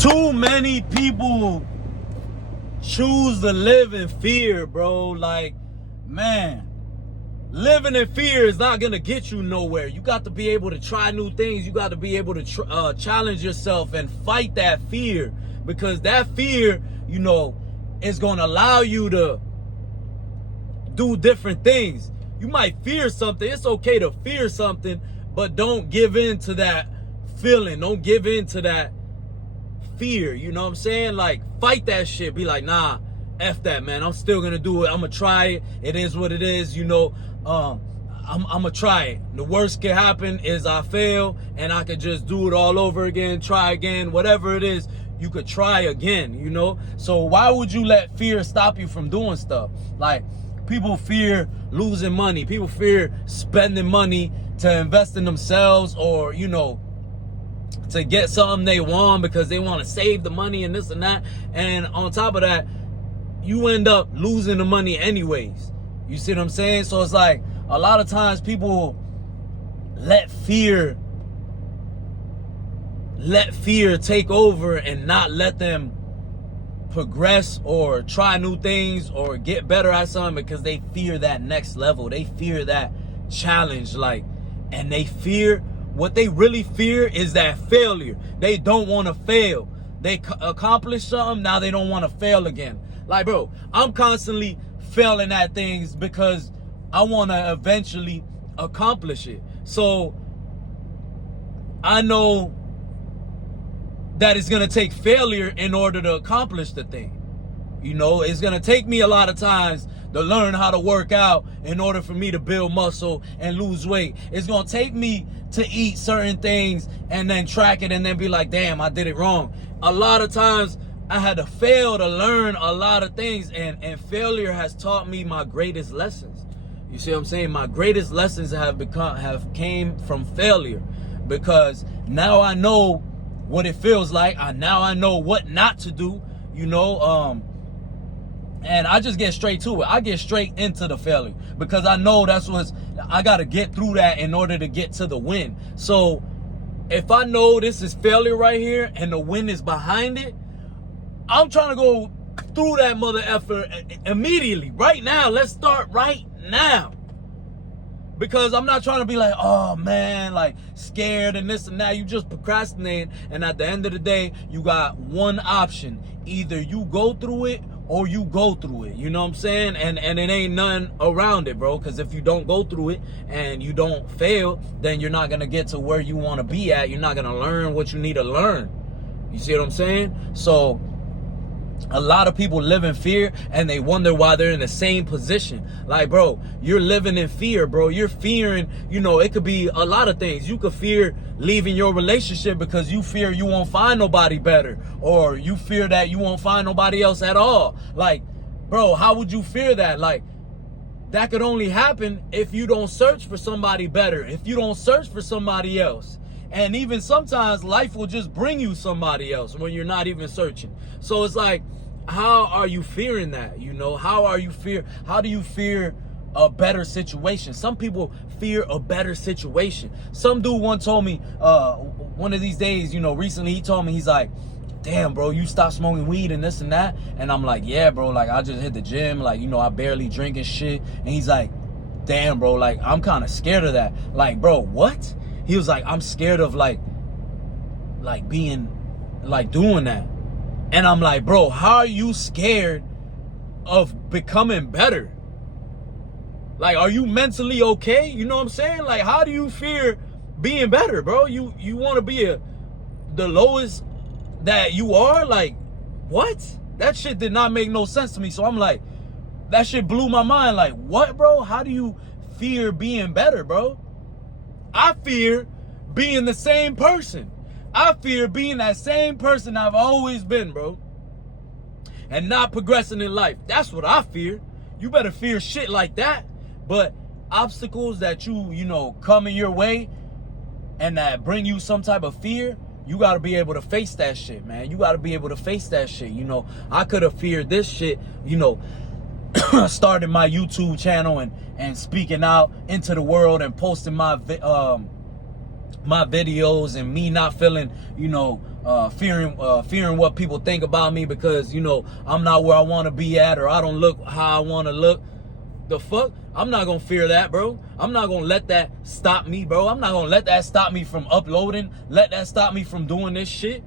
Too many people choose to live in fear, bro. Like, man, living in fear is not gonna get you nowhere. You got to be able to try new things. You got to be able to challenge yourself and fight that fear, because that fear, you know, is gonna allow you to do different things. You might fear something. It's okay to fear something, but don't give in to that feeling. Don't give in to that fear. You know what I'm saying? Like, fight that shit. Be like, nah, F that, man. I'm still gonna do it. I'm gonna try it. It is what it is, you know. I'm gonna try it. The worst can happen is I fail, and I could just do it all over again, try again, whatever it is, you could try again, you know? So why would you let fear stop you from doing stuff? Like, people fear losing money. People fear spending money to invest in themselves, or, you know, to get something they want because they want to save the money and this and that. And on top of that, you end up losing the money anyways. You see what I'm saying? So it's like, a lot of times people let fear take over and not let them progress or try new things or get better at something, because they fear that next level. They fear that challenge, like, and they fear, what they really fear is that failure. They don't want to fail. They accomplish something, now they don't want to fail again. Like, bro, I'm constantly failing at things because I want to eventually accomplish it. So I know that it's going to take failure in order to accomplish the thing. You know, it's going to take me a lot of times to learn how to work out in order for me to build muscle and lose weight. It's going to take me to eat certain things and then track it and then be like, damn, I did it wrong. A lot of times I had to fail to learn a lot of things, and failure has taught me my greatest lessons. You see what I'm saying? My greatest lessons have came from failure, because now I know what it feels like. Now I know what not to do, you know, and I just get straight to it. I get straight into the failure because I know I got to get through that in order to get to the win. So if I know this is failure right here and the win is behind it, I'm trying to go through that mother effort immediately, right now. Let's start right now. Because I'm not trying to be like, oh man, like scared and this and that. You just procrastinate, and at the end of the day, you got one option. Either you go through it or you go through it. You know what I'm saying? And it ain't nothing around it, bro. Because if you don't go through it and you don't fail, then you're not going to get to where you want to be at. You're not going to learn what you need to learn. You see what I'm saying? So a lot of people live in fear and they wonder why they're in the same position. Like, bro, you're living in fear, bro. You're fearing, you know, it could be a lot of things. You could fear leaving your relationship because you fear you won't find nobody better, or you fear that you won't find nobody else at all. Like, bro, how would you fear that? Like, that could only happen if you don't search for somebody better, if you don't search for somebody else. And even sometimes life will just bring you somebody else when you're not even searching. So it's like, how are you fearing that? You know, how do you fear a better situation? Some people fear a better situation. Some dude once told me, one of these days, you know, recently, he told me, he's like, damn, bro, you stopped smoking weed and this and that. And I'm like, yeah, bro, like I just hit the gym. Like, you know, I barely drink and shit. And he's like, damn, bro, like I'm kind of scared of that. Like, bro, what? He was like, I'm scared of like being, like doing that. And I'm like, bro, how are you scared of becoming better? Like, are you mentally okay? You know what I'm saying? Like, how do you fear being better, bro? You want to be the lowest that you are? Like, what? That shit did not make no sense to me. So I'm like, that shit blew my mind. Like, what, bro? How do you fear being better, bro? I fear being the same person. I fear being that same person I've always been, bro, and not progressing in life. That's what I fear. You better fear shit like that. But obstacles that you know, come in your way and that bring you some type of fear, you got to be able to face that shit, man. You got to be able to face that shit. You know, I could have feared this shit, you know, starting my YouTube channel and speaking out into the world and posting my videos, and me not feeling, you know, fearing what people think about me because, you know, I'm not where I want to be at, or I don't look how I want to look. The fuck? I'm not gonna fear that, bro. I'm not gonna let that stop me, bro. I'm not gonna let that stop me from uploading. Let that stop me from doing this shit.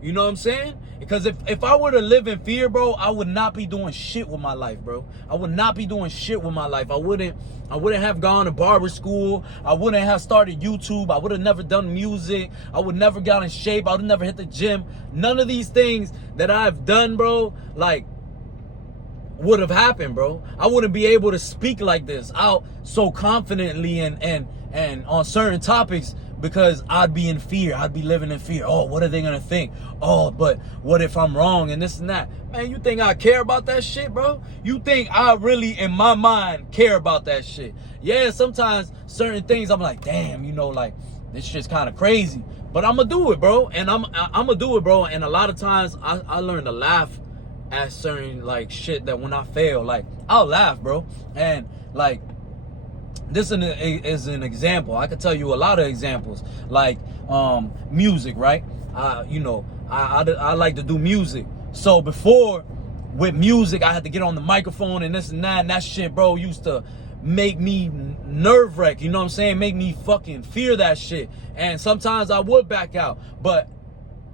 You know what I'm saying? Because if I were to live in fear, bro, I would not be doing shit with my life, bro. I would not be doing shit with my life. I wouldn't have gone to barber school. I wouldn't have started YouTube. I would have never done music. I would never got in shape. I would never hit the gym. None of these things that I've done, bro, like, would have happened, bro. I wouldn't be able to speak like this out so confidently and on certain topics because I'd be in fear. I'd be living in fear. Oh, what are they gonna think? Oh, but what if I'm wrong and this and that? Man, you think I care about that shit, bro? You think I really, in my mind, care about that shit? Yeah, sometimes certain things I'm like, damn, you know, like, this shit's kind of crazy. But I'm gonna do it, bro. And I'm gonna do it, bro. And a lot of times I learn to laugh at certain like shit that when I fail, like I'll laugh, bro. And like this is an example. I could tell you a lot of examples, like music, right? You know, I like to do music. So before, with music, I had to get on the microphone and this and that shit, bro, used to make me nerve-wracked, you know what I'm saying? Make me fucking fear that shit. And sometimes I would back out, but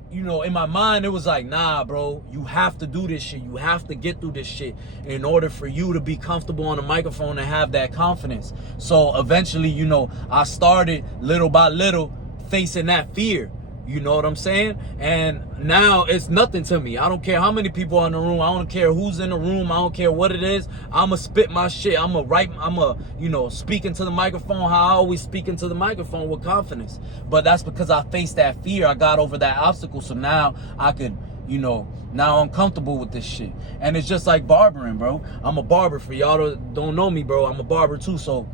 you know, in my mind, it was like, nah, bro, you have to do this shit. You have to get through this shit in order for you to be comfortable on the microphone and have that confidence. So eventually, you know, I started little by little facing that fear. You know what I'm saying? And now it's nothing to me. I don't care how many people are in the room. I don't care who's in the room. I don't care what it is. I'ma spit my shit. I'ma, you know, speak into the microphone how I always speak into the microphone with confidence. But that's because I faced that fear. I got over that obstacle. So now I could, you know, now I'm comfortable with this shit. And it's just like barbering, bro. I'm a barber. For y'all that don't know me, bro, I'm a barber too. So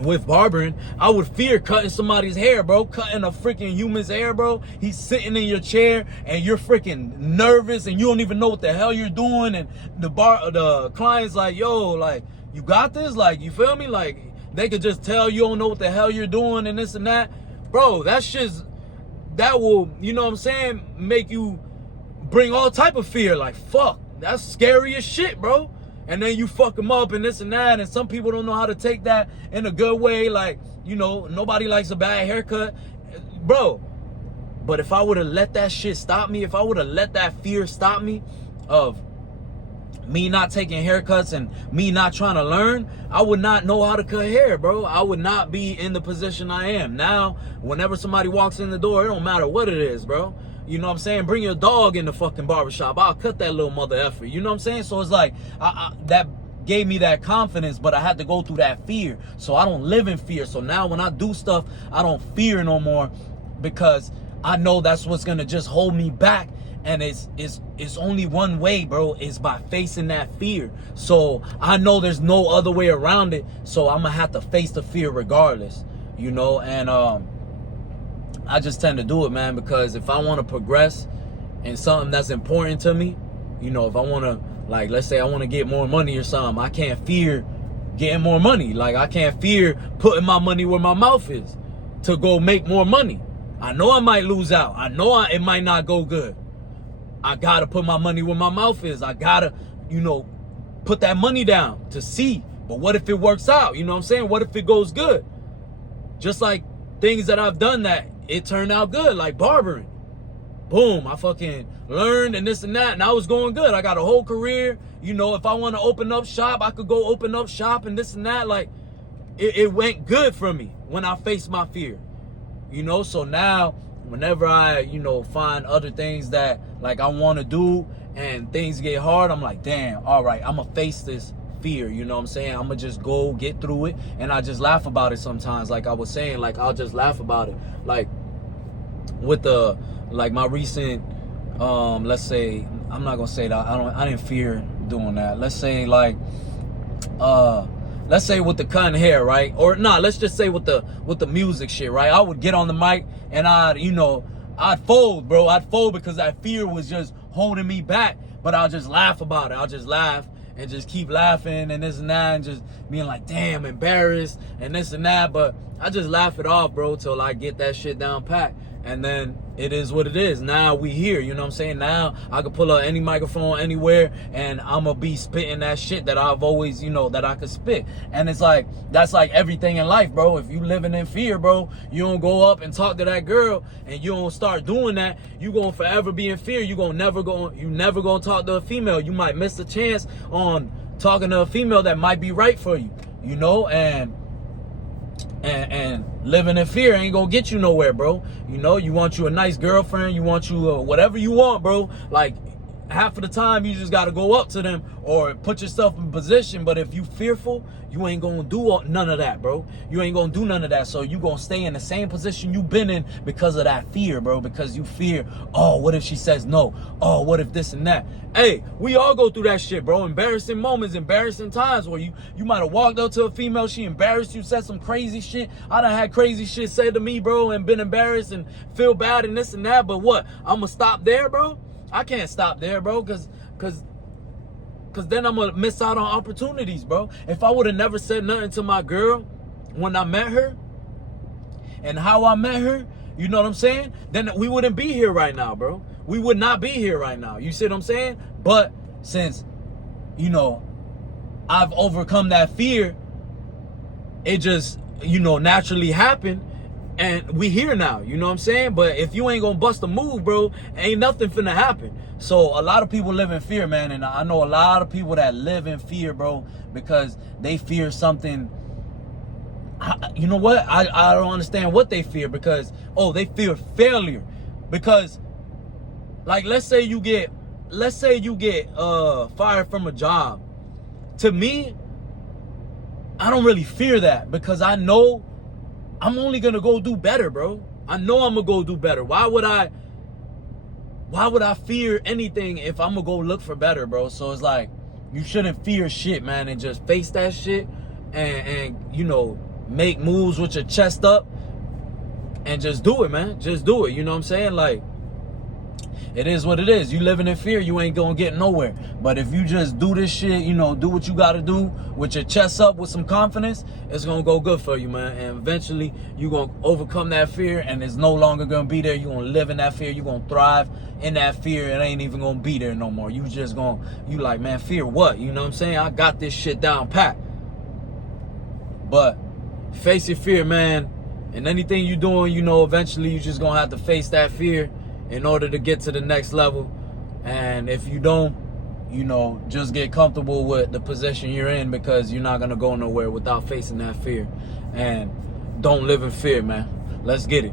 with barbering, I would fear cutting somebody's hair, bro. Cutting a freaking human's hair, bro. He's sitting in your chair and you're freaking nervous and you don't even know what the hell you're doing. And the client's like, yo, like, you got this? Like, you feel me? Like, they could just tell you don't know what the hell you're doing and this and that. Bro, that will, you know what I'm saying, make you bring all type of fear. Like, fuck, that's scary as shit, bro. And then you fuck them up and this and that. And some people don't know how to take that in a good way. Like, you know, nobody likes a bad haircut. Bro, but if I would have let that shit stop me, if I would have let that fear stop me of me not taking haircuts and me not trying to learn, I would not know how to cut hair, bro. I would not be in the position I am. Now, whenever somebody walks in the door, it don't matter what it is, bro. You know what I'm saying? Bring your dog in the fucking barbershop. I'll cut that little mother effer. You know what I'm saying? So it's like, that gave me that confidence, but I had to go through that fear. So I don't live in fear. So now when I do stuff, I don't fear no more because I know that's what's going to just hold me back. And it's only one way, bro, is by facing that fear. So I know there's no other way around it. So I'm going to have to face the fear regardless, you know? And, I just tend to do it, man, because if I want to progress in something that's important to me, you know, if I want to, like, let's say I want to get more money or something, I can't fear getting more money. Like, I can't fear putting my money where my mouth is to go make more money. I know I might lose out. I know it might not go good. I got to put my money where my mouth is. I got to, you know, put that money down to see. But what if it works out? You know what I'm saying? What if it goes good? Just like things that I've done that it turned out good, like barbering. Boom, I fucking learned and this and that, and I was going good. I got a whole career. You know, if I want to open up shop, I could go open up shop and this and that. Like, it went good for me when I faced my fear. You know, so now, whenever I, you know, find other things that, like, I want to do and things get hard, I'm like, damn, all right, I'm going to face this fear, you know what I'm saying? I'm gonna just go get through it, and I just laugh about it sometimes. Like I was saying, like I'll just laugh about it. Like with the, like my recent, let's say, I'm not gonna say that I didn't fear doing that. Let's say like, let's say with the cutting hair, right? Or nah, let's just say with the music shit, right? I would get on the mic and I'd fold, bro. I'd fold because that fear was just holding me back. But I'll just laugh about it. I'll just laugh and just keep laughing and this and that and just being like, damn, embarrassed and this and that. But I just laugh it off, bro, till I get that shit down pat. And then it is what it is. Now we here, you know what I'm saying? Now I can pull up any microphone anywhere and I'm gonna be spitting that shit that I've always, you know, that I could spit. And it's like, that's like everything in life, bro. If you living in fear, bro, you don't go up and talk to that girl and you don't start doing that, you gonna forever be in fear. You never gonna talk to a female. You might miss a chance on talking to a female that might be right for you, you know, and living in fear ain't gonna get you nowhere, bro. You know, you want you a nice girlfriend, you want you whatever you want, bro. Like, half of the time you just gotta go up to them or put yourself in position. But if you fearful, you ain't gonna do none of that, bro. You ain't gonna do none of that. So you gonna stay in the same position you been in because of that fear, bro. Because you fear, oh, what if she says no? Oh, what if this and that? Hey, we all go through that shit, bro. Embarrassing moments, embarrassing times where you might have walked up to a female, she embarrassed you, said some crazy shit. I done had crazy shit said to me, bro, and been embarrassed and feel bad and this and that. But what? I'ma stop there, bro? I can't stop there, bro, cause then I'm gonna miss out on opportunities, bro. If I would have never said nothing to my girl when I met her and how I met her, you know what I'm saying? Then we wouldn't be here right now, bro. We would not be here right now. You see what I'm saying? But since, you know, I've overcome that fear, it just, you know, naturally happened. And we here now, you know what I'm saying? But if you ain't gonna bust a move, bro, ain't nothing finna happen. So a lot of people live in fear, man. And I know a lot of people that live in fear, bro, because they fear something. You know what? I don't understand what they fear, because, oh, they fear failure. Because, like, let's say you get fired from a job. To me, I don't really fear that, because I know I'm only gonna go do better, bro. I know I'm gonna go do better. Why would I fear anything if I'm gonna go look for better, bro? So it's like, you shouldn't fear shit, man, and just face that shit and you know, make moves with your chest up and just do it, man. Just do it. You know what I'm saying? Like, it is what it is. You living in fear, you ain't gonna get nowhere. But if you just do this shit, you know, do what you gotta do with your chest up with some confidence, it's gonna go good for you, man. And eventually, you gonna overcome that fear, and it's no longer gonna be there. You gonna live in that fear. You gonna thrive in that fear. It ain't even gonna be there no more. You just gonna, you like, man, fear what? You know what I'm saying? I got this shit down pat. But face your fear, man. And anything you doing, you know, eventually you just gonna have to face that fear in order to get to the next level. And if you don't, you know, just get comfortable with the position you're in, because you're not gonna go nowhere without facing that fear. And don't live in fear, man. Let's get it.